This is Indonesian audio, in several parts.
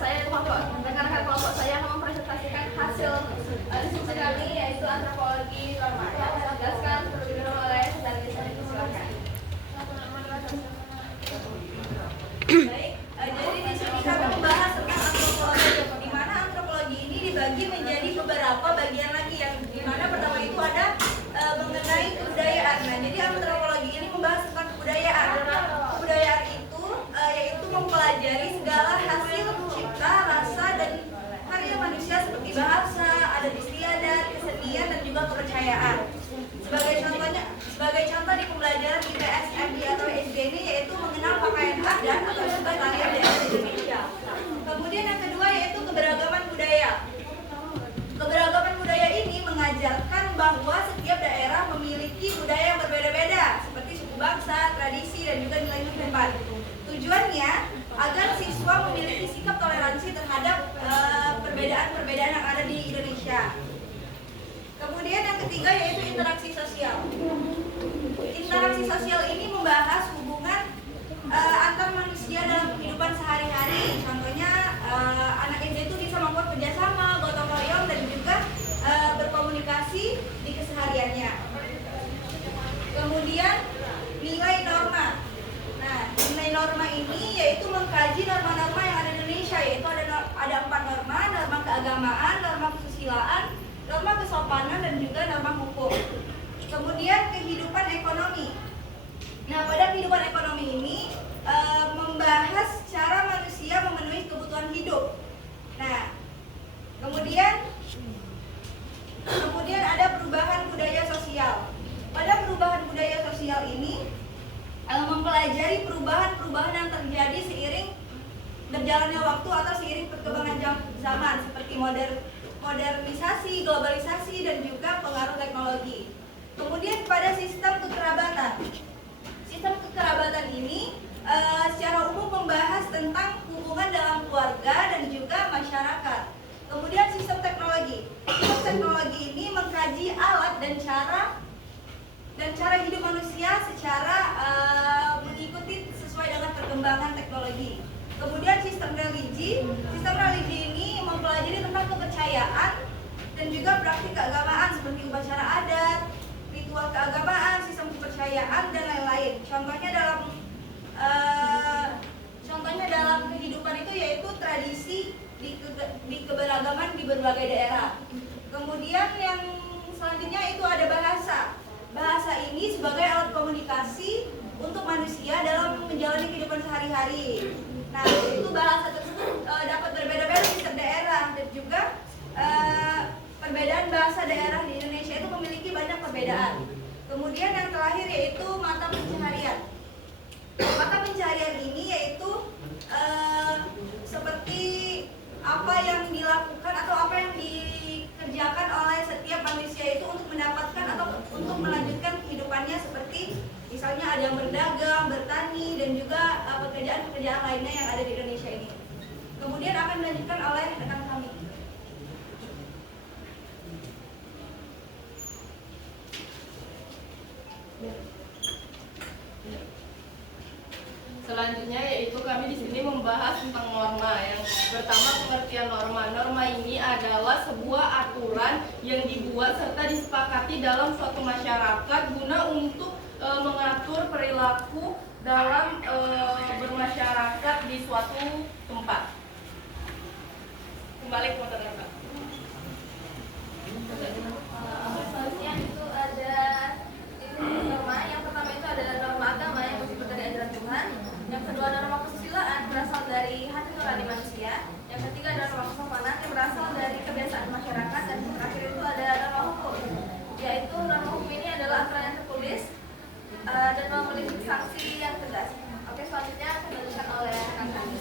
saya rekan-rekan kelompok saya akan mempresentasikan hasil diskusi kami, yaitu antropologi norma. Saya jelaskan terlebih dahulu oleh saudara Lisa. Silakan. Baik, jadi di sini kami membahas tentang antropologi, di mana antropologi ini dibagi menjadi beberapa bagian lagi, yang di mana pertama itu ada mengenai kebudayaan. Nah, jadi antropologi ini membahas tentang kebudayaan. Kebudayaan itu yaitu mempelajari segala hasil cipta, rasa, dan karya manusia seperti bahasa, adat istiadat, kesenian, dan juga kepercayaan. Sebagai contoh di pembelajaran IPS, MI atau SD ini yaitu mengenal pakaian adat atau juga tarian daerah di Indonesia. Kemudian yang kedua yaitu keberagaman budaya. Keberagaman budaya ini mengajarkan bahwa setiap daerah memiliki budaya yang berbeda-beda, seperti suku bangsa, tradisi, dan juga nilai kehidupan. Tujuannya agar siswa memiliki sikap toleransi terhadap perbedaan-perbedaan yang ada di Indonesia. Kemudian yang ketiga yaitu interaksi sosial. Interaksi sosial ini membahas hubungan antar manusia dalam kehidupan sehari-hari. Contohnya anak SD itu bisa membuat kerjasama, gotong royong, dan juga berkomunikasi di kesehariannya. Kemudian nilai norma. Nah, nilai norma ini yaitu mengkaji norma-norma yang ada di Indonesia, yaitu ada 4 norma: norma keagamaan, norma kesusilaan, norma kesopanan, dan juga norma hukum. Kemudian kehidupan ekonomi. Nah, pada kehidupan ekonomi ini membahas cara manusia memenuhi kebutuhan hidup. Nah, kemudian ada perubahan budaya sosial. Pada perubahan budaya sosial ini mempelajari perubahan-perubahan yang terjadi seiring berjalannya waktu atau seiring perkembangan zaman, seperti modernisasi, globalisasi, dan juga pengaruh teknologi. Kemudian pada sistem kekerabatan. Sistem kekerabatan ini secara umum membahas tentang hubungan dalam keluarga dan juga masyarakat. Kemudian sistem teknologi. Sistem teknologi ini mengkaji alat dan cara hidup manusia secara mengikuti sesuai dengan perkembangan teknologi. Kemudian sistem religi. Sistem religi ini mempelajari tentang kepercayaan dan juga praktik keagamaan seperti upacara adat, ritual keagamaan, sistem kepercayaan, dan lain-lain. Contohnya dalam kehidupan itu yaitu tradisi di keberagaman di berbagai daerah. Kemudian yang selanjutnya itu ada bahasa. Bahasa ini sebagai alat komunikasi untuk manusia dalam menjalani kehidupan sehari-hari. Nah, itu bahasa tersebut dapat berbeda-beda di setiap daerah, dan juga perbedaan bahasa daerah di Indonesia itu memiliki banyak perbedaan. Kemudian yang terakhir yaitu mata pencaharian. Mata pencaharian ini yaitu seperti apa yang dilakukan atau apa yang dikerjakan oleh setiap manusia itu untuk mendapatkan atau untuk melanjutkan kehidupannya, seperti misalnya ada yang berdagang, bertani, dan juga pekerjaan-pekerjaan lainnya yang ada di Indonesia ini. Kemudian akan dilanjutkan oleh rekan kami. Selanjutnya yaitu kami di sini membahas tentang norma. Yang pertama, pengertian norma. Norma ini adalah sebuah aturan yang dibuat serta disepakati dalam suatu masyarakat guna untuk mengatur perilaku dalam bermasyarakat di suatu tempat. Kembali ke moderator. Selanjutnya itu ada norma. Yang pertama itu adalah norma agama yang bersumber dari ajaran Tuhan. Yang kedua adalah norma kesusilaan, berasal dari hati nurani manusia. Yang ketiga adalah norma kesopanan yang berasal dari kebiasaan masyarakat. Dan yang terakhir itu ada norma hukum, yaitu norma hukum ini adalah aturan yang tertulis dan memiliki sanksi yang tegas. Oke, selanjutnya akan dilanjutkan oleh rekan kami.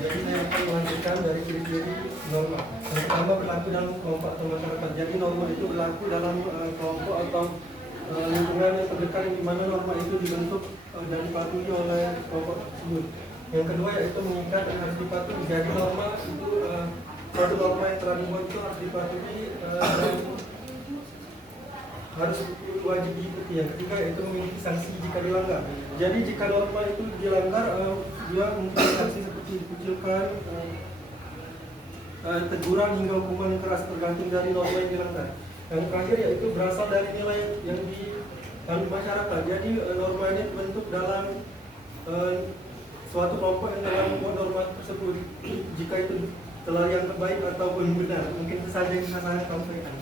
Jadi saya akan melanjutkan dari ciri-ciri norma. Yang pertama, berlaku dalam kelompok atau masyarakat. Jadi norma itu berlaku dalam kelompok atau lingkungan yang terdekat di mana norma itu dibentuk dan dipatuhi oleh kelompok tersebut. Yang kedua yaitu mengikat dan harus dipatuhi. Jadi norma itu suatu norma yang telah dibuat itu harus dipatuhi dan harus wajib diikuti. Yang ketiga yaitu memiliki sanksi jika dilanggar. Jadi jika norma itu dilanggar, dia memiliki sanksi seperti dikucilkan, teguran hingga hukuman keras tergantung dari norma yang dilanggar. Yang terakhir yaitu berasal dari nilai yang dianut masyarakat. Jadi norma ini terbentuk dalam suatu kelompok yang telah membuat norma tersebut. Jika itu telah yang terbaik ataupun benar, mungkin itu saja yang bisa saya sampaikan.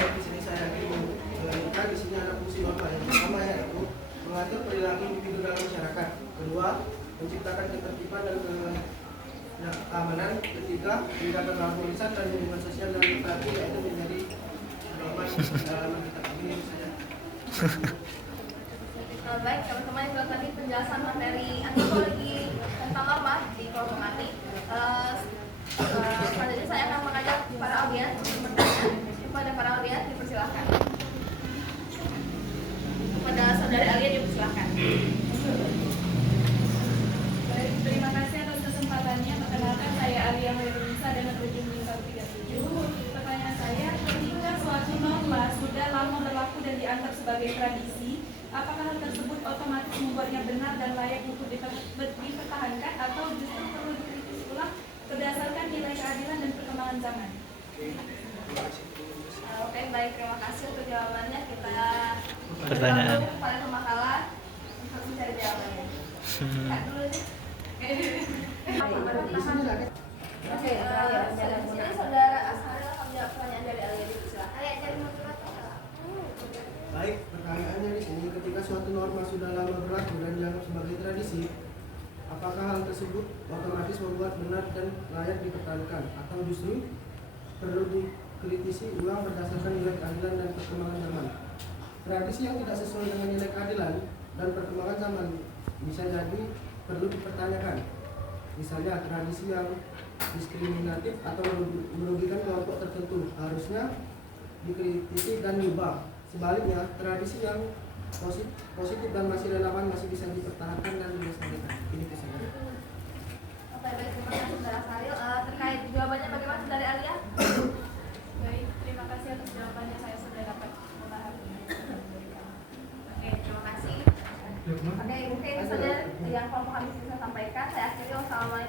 Di sini saya ingin melanjutkan. Di sini ada fungsi norma. Yang pertama yaitu mengatur perilaku individu dalam masyarakat. Kedua, menciptakan ketertiban dan keamanan. Ketiga, menjaga keharmonisan dan hubungan sosial dan terakhir yaitu menjadi norma dalam kita ini saja. Baik, teman-teman, itu tadi penjelasan materi antropologi tentang norma di kelompok kami. Selanjutnya saya akan mengajak para audiens untuk bertanya. Kepada para audiens dipersilakan. Kepada saudari Alia dipersilakan. Baik, terima kasih atas kesempatannya. Perkenalkan, saya Alia Hoirunisa dengan ujung bintang 37. Pertanyaan saya, ketika suatu norma sudah lama berlaku dan dianggap sebagai tradisi, apakah hal tersebut otomatis membuatnya benar dan layak untuk dipertahankan atau justru perlu dikritis ulang berdasarkan nilai keadilan dan perkembangan zaman? Oke, baik, terima kasih untuk jawabannya. Kita Pertanyaan. pada pemakalan untuk mencari jawabannya. Kak dulu nih. Oke, selanjutnya saudara Asharil akan menjawab pertanyaan dari Alia. Silakan. Alia, jadi motivator. Baik, pertanyaannya di sini, ketika suatu norma sudah lama berlaku dan dianggap sebagai tradisi, apakah hal tersebut otomatis membuat benar dan layak dipertahankan atau justru perlu dikritisi ulang berdasarkan nilai keadilan dan perkembangan zaman? Tradisi yang tidak sesuai dengan nilai keadilan dan perkembangan zaman bisa jadi perlu dipertanyakan. Misalnya tradisi yang diskriminatif atau merugikan kelompok tertentu harusnya dikritisi dan diubah. Sebaliknya, tradisi yang positif dan masih relevan masih bisa dipertahankan dan dilestarikan. Ini kesimpulan. Oke, baik, terima kasih saudara Asharil. Terkait jawabannya bagaimana saudari Alia? Baik, terima kasih atas jawabannya. Saya sudah dapat memahami. Oke, terima kasih. Oke, mungkin saja yang kelompok kami bisa sampaikan. Saya akhiri. Wassalamualaikum